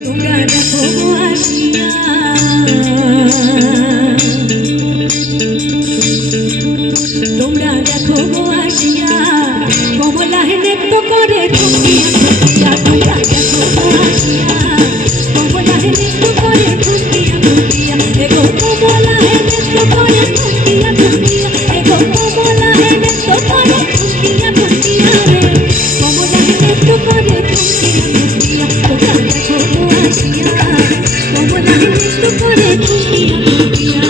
তোমরা দেখো আসিয়া তোমরা দেখো আসিয়া কমলায় নৃত্য করে ঠুকিয়া ঠুকিয়া তোমরা দেখো আসিয়া কমলায় নৃত্য করে ঠুকিয়া ঠুকিয়া এগো কমলায় নৃত্য করে ঠুকিয়া ঠুকিয়া এগো কমলায় নৃত্য করে ঠুকিয়া ঠুকিয়া রে কমলায় নৃত্য করে ঠুকিয়া ঠুকিয়া তোমরা দেখো আসিয়া কমলায় নৃত্য করে ঠুকিয়া ঠুকিয়া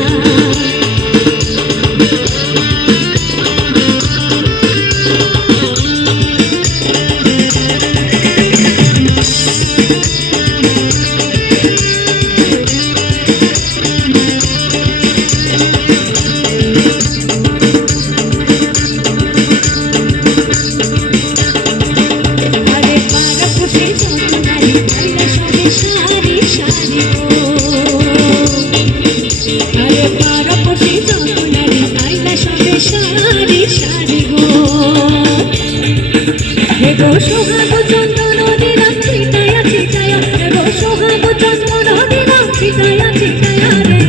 সোহাগ চন্দন দিলাম ছিটায়া ছিটায়া এগো সোহাগ চন্দন দিলাম ছিটায়া ছিটায়া রে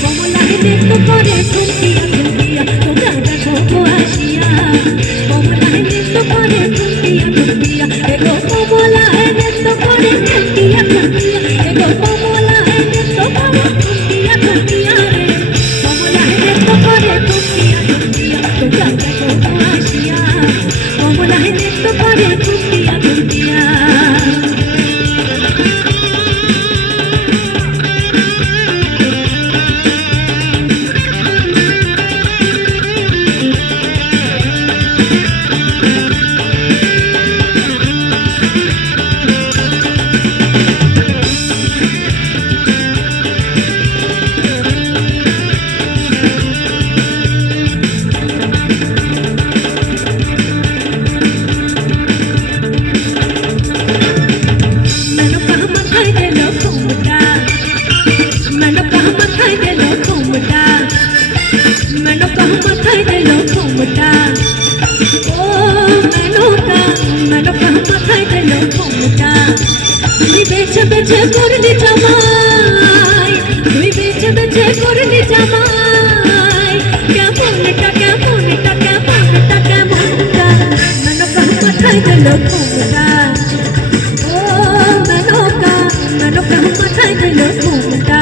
কমলায় নৃত্য করে ঠুকিয়া ঠুকিয়া তোমরা দেখো আসিয়া কমলায় নৃত্য করে ঠুকিয়া ঠুকিয়া এগো কমলায় নৃত্য করে ঠুকিয়া ঠুকিয়া এগো কমলায় নৃত্য করে ঠুকিয়া ঠুকিয়া রে কমলায় নৃত্য করে ঠুকিয়া ঠুকিয়া তোমরা দেখো আসিয়া কমলায় নৃত্য করে ঠুকিয়া ঠুকিয়া বেছে করলি জামাই তুই বেছে বেছে করলি জামাই কেমনটা কেমনটা কেমনটা কেমনটা মেনকা মাথায় গেল ঘুমটা ও মেনকা মেনকা মাথায় গেল ঘুমটা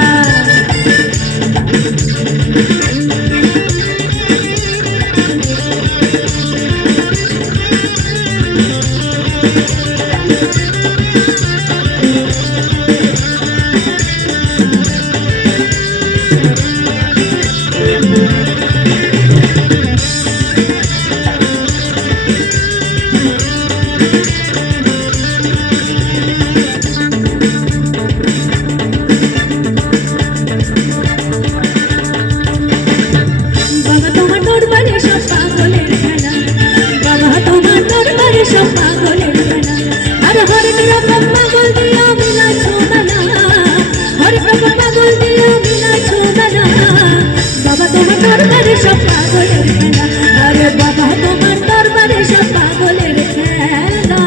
দরবারে সব পাগলের খেলা আরে বাবা তোমার দরবারে সব পাগলের খেলা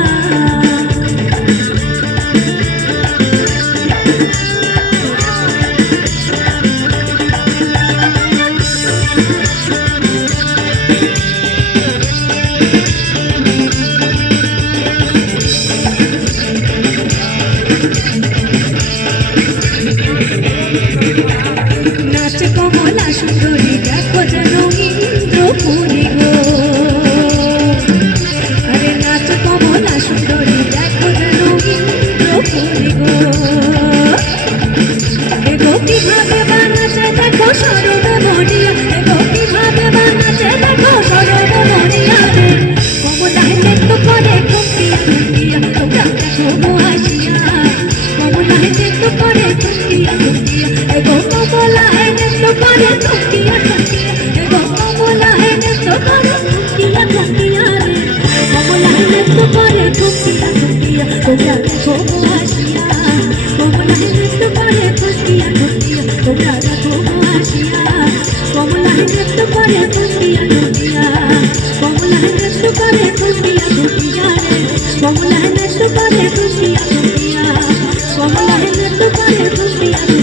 নাচ কমলা সুন্দরী দেখো যেন ইন্দ্রপুরী গো আরে নাচ কমলা সুন্দরী দেখো যেন ইন্দ্রপুরী গো এগো কিভাবে বানাচ্ছে দেখো সরবে মনিয়া এগো কিভাবে বানাচ্ছে দেখো সরবে মনিয়া রে কমলায় নৃত্য করে ঠুকিয়া ঠুকিয়া তোমরা দেখো আসিয়া কমলায় নৃত্য করে ঠুকিয়া ঠুকিয়া এগো কমলায় নৃত্য করে ঠুকিয়া ঠুকিয়া এগো কমলায় নৃত্য করে ঠুকিয়া ঠুকিয়া রে কমলায় নৃত্য করে ঠুকিয়া ঠুকিয়া তোমরা দেখো আসিয়া কমলায় নৃত্য করে ঠুকিয়া ঠুকিয়া তোমরা দেখো আসিয়া কমলায় নৃত্য করে ঠুকিয়া ঠুকিয়া কমলায় নৃত্য করে ঠুকিয়া ঠুকিয়া রে কমলায় নৃত্য করে ঠুকিয়া ঠুকিয়া কমলায় একটু পরে খুশি আছে